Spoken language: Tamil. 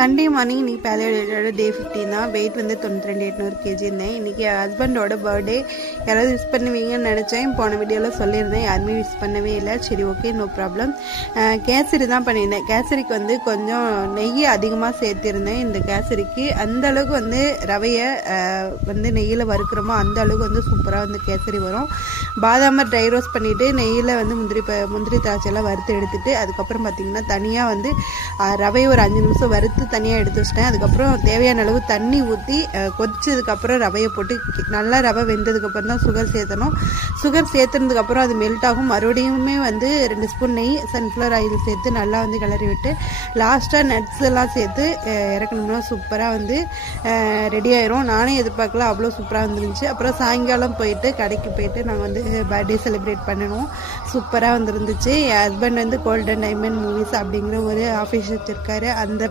சண்டே மார்னிங் இன்றைக்கி பேலியோட டே 15 தான். வெயிட் வந்து 92,800 kg இருந்தேன். இன்றைக்கி ஹஸ்பண்டோட பர்த்டே. யாராவது விஷ் பண்ணுவீங்கன்னு நினச்சேன். போன வீடியோவில் சொல்லியிருந்தேன், யாருமே விஷ் பண்ணவே இல்லை. சரி, ஓகே, நோ ப்ராப்ளம். கேசரி தான் பண்ணியிருந்தேன். கேசரிக்கு வந்து கொஞ்சம் நெய் அதிகமாக சேர்த்திருந்தேன். இந்த கேசரிக்கு அந்த அளவுக்கு வந்து ரவையை வந்து நெய்யில் வறுக்கிறோமோ அந்த அளவுக்கு வந்து சூப்பராக வந்து கேசரி வரும். பாதாமை ட்ரை ரோஸ்ட் பண்ணிவிட்டு நெய்யில் வந்து முந்திரி திராட்சையெல்லாம் வறுத்து எடுத்துகிட்டு அதுக்கப்புறம் பார்த்திங்கன்னா தனியாக வந்து ரவையை ஒரு 5 நிமிஷம் வறுத்து தனியாக எடுத்து வச்சிட்டேன். அதுக்கப்புறம் தேவையான அளவு தண்ணி ஊற்றி கொதிச்சதுக்கப்புறம் ரவையை போட்டு நல்லா ரவை வெந்ததுக்கப்புறம் தான் சுகர் சேர்த்தணும். சுகர் சேர்த்துனதுக்கப்புறம் அது மெல்ட் ஆகும். மறுபடியுமே வந்து 2 ஸ்பூன் நெய் சன்ஃப்ளவர் ஆயில் சேர்த்து நல்லா வந்து கிளறி விட்டு லாஸ்ட்டாக நட்ஸ் எல்லாம் சேர்த்து இறக்கணும்னா சூப்பராக வந்து ரெடி ஆயிரும். நானே எதிர்பார்க்கல, அவ்வளோ சூப்பராக வந்துருந்துச்சு. அப்புறம் சாயங்காலம் போயிட்டு கடைக்கு போயிட்டு நாங்கள் வந்து பர்த்டே செலிப்ரேட் பண்ணணும். சூப்பராக வந்துருந்துச்சு. என் ஹஸ்பண்ட் வந்து கோல்டன் டைமண்ட் மூவிஸ் அப்படிங்கிற ஒரு ஆஃபீஸ் வச்சுருக்காரு. அந்த